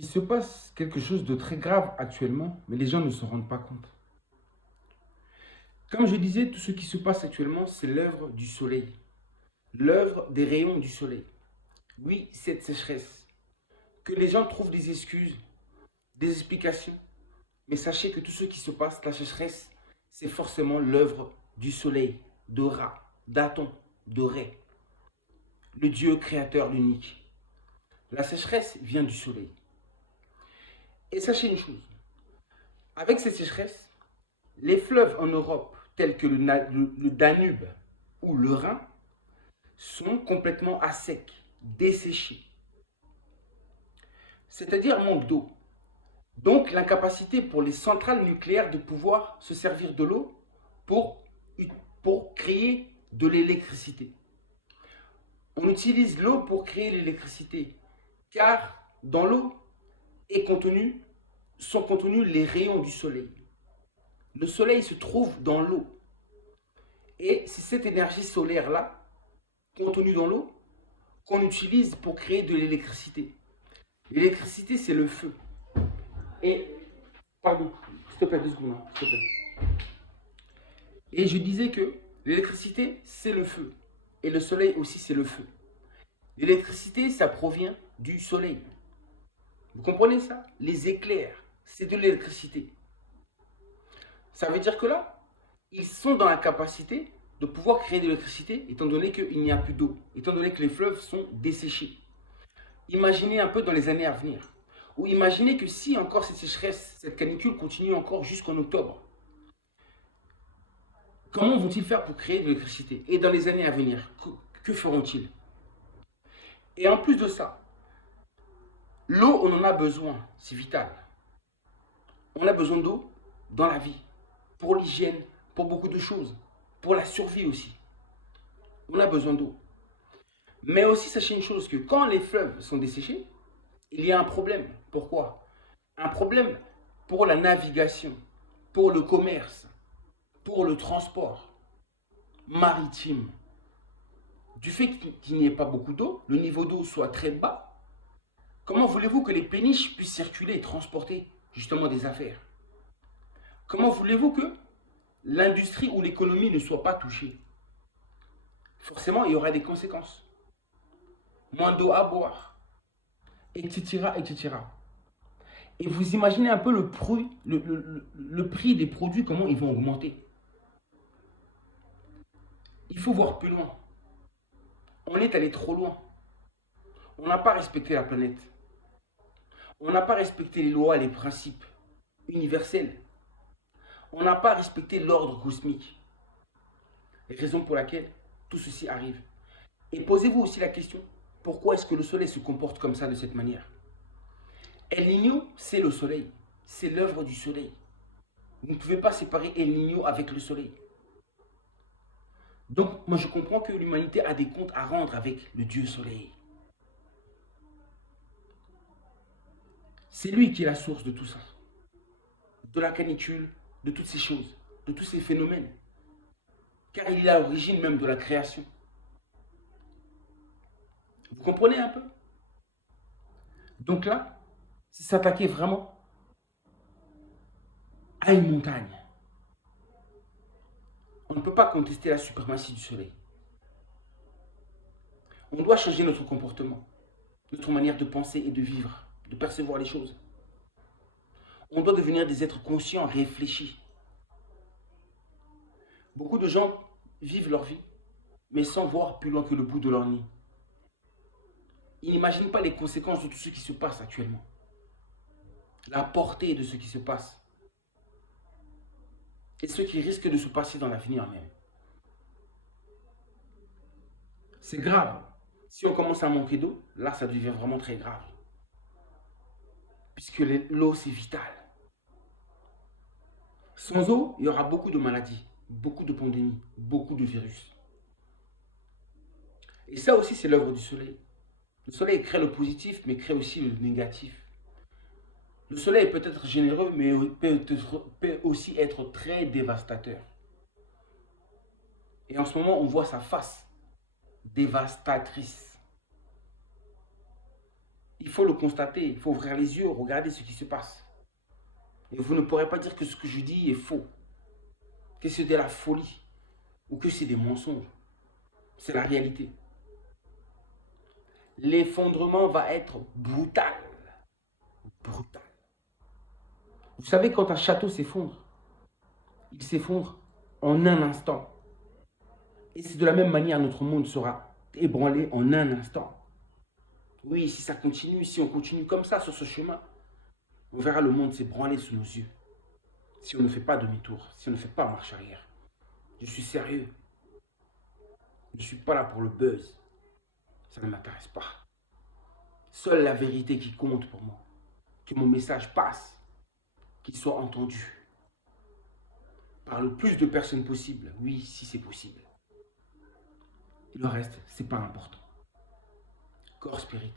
Il se passe quelque chose de très grave actuellement, mais les gens ne se rendent pas compte. Comme je disais, tout ce qui se passe actuellement, c'est l'œuvre du soleil, l'œuvre des rayons du soleil. Oui, cette sécheresse, que les gens trouvent des excuses, des explications, mais sachez que tout ce qui se passe, la sécheresse, c'est forcément l'œuvre du soleil, de Ra, d'Aton, de Ré, le Dieu créateur l'unique. La sécheresse vient du soleil. Et sachez une chose, avec cette sécheresse, les fleuves en Europe, tels que le Danube ou le Rhin, sont complètement à sec, desséchés. C'est-à-dire manque d'eau. Donc l'incapacité pour les centrales nucléaires de pouvoir se servir de l'eau pour, pour créer de l'électricité. On utilise l'eau pour créer l'électricité, car dans l'eau sont contenus les rayons du soleil. Le soleil se trouve dans l'eau. Et c'est cette énergie solaire-là, contenue dans l'eau, qu'on utilise pour créer de l'électricité. L'électricité, c'est le feu. Et, pardon, s'il te plaît, 2 secondes, hein, s'il te plaît. Et je disais que l'électricité, c'est le feu. Et le soleil aussi, c'est le feu. L'électricité, ça provient du soleil. Vous comprenez ça? Les éclairs, c'est de l'électricité. Ça veut dire que là, ils sont dans la capacité de pouvoir créer de l'électricité, étant donné qu'il n'y a plus d'eau, étant donné que les fleuves sont desséchés. Imaginez un peu dans les années à venir. Ou imaginez que si encore cette sécheresse, cette canicule continue encore jusqu'en octobre, comment vont-ils faire pour créer de l'électricité? Et dans les années à venir, que feront-ils? Et en plus de ça, l'eau, on en a besoin, c'est vital. On a besoin d'eau dans la vie, pour l'hygiène, pour beaucoup de choses, pour la survie aussi. On a besoin d'eau. Mais aussi, sachez une chose, que quand les fleuves sont desséchés, il y a un problème. Pourquoi? Un problème pour la navigation, pour le commerce, pour le transport maritime. Du fait qu'il n'y ait pas beaucoup d'eau, le niveau d'eau soit très bas, comment voulez-vous que les péniches puissent circuler et transporter justement des affaires? Comment voulez-vous que l'industrie ou l'économie ne soit pas touchée? Forcément, il y aura des conséquences. Moins d'eau à boire, etc., etc. Et vous imaginez un peu le prix des produits, comment ils vont augmenter. Il faut voir plus loin. On est allé trop loin. On n'a pas respecté la planète. On n'a pas respecté les lois, les principes universels. On n'a pas respecté l'ordre cosmique. Raison pour laquelle tout ceci arrive. Et posez-vous aussi la question, pourquoi est-ce que le soleil se comporte comme ça, de cette manière? El Niño, c'est le soleil. C'est l'œuvre du soleil. Vous ne pouvez pas séparer El Niño avec le soleil. Donc, moi, je comprends que l'humanité a des comptes à rendre avec le Dieu soleil. C'est lui qui est la source de tout ça. De la canicule, de toutes ces choses, de tous ces phénomènes. Car il est à l'origine même de la création. Vous comprenez un peu? Donc là, c'est s'attaquer vraiment à une montagne. On ne peut pas contester la suprématie du soleil. On doit changer notre comportement, notre manière de penser et de vivre, de percevoir les choses. On doit devenir des êtres conscients, réfléchis. Beaucoup de gens vivent leur vie, mais sans voir plus loin que le bout de leur nez. Ils n'imaginent pas les conséquences de tout ce qui se passe actuellement. La portée de ce qui se passe. Et ce qui risque de se passer dans l'avenir même. C'est grave. Si on commence à manquer d'eau, là, ça devient vraiment très grave. Puisque l'eau, c'est vital. Sans eau, il y aura beaucoup de maladies, beaucoup de pandémies, beaucoup de virus. Et ça aussi, c'est l'œuvre du soleil. Le soleil crée le positif, mais crée aussi le négatif. Le soleil peut être généreux, mais peut aussi être très dévastateur. Et en ce moment, on voit sa face dévastatrice. Il faut le constater, il faut ouvrir les yeux, regarder ce qui se passe. Et vous ne pourrez pas dire que ce que je dis est faux, que c'est de la folie ou que c'est des mensonges. C'est la réalité. L'effondrement va être brutal. Brutal. Vous savez, quand un château s'effondre, il s'effondre en un instant. Et c'est de la même manière, notre monde sera ébranlé en un instant. Oui, si ça continue, si on continue comme ça sur ce chemin, on verra le monde s'ébranler sous nos yeux. Si on ne fait pas demi-tour, si on ne fait pas marche arrière. Je suis sérieux. Je ne suis pas là pour le buzz. Ça ne m'intéresse pas. Seule la vérité qui compte pour moi. Que mon message passe. Qu'il soit entendu. Par le plus de personnes possible. Oui, si c'est possible. Le reste, c'est pas important. Corps, spirit.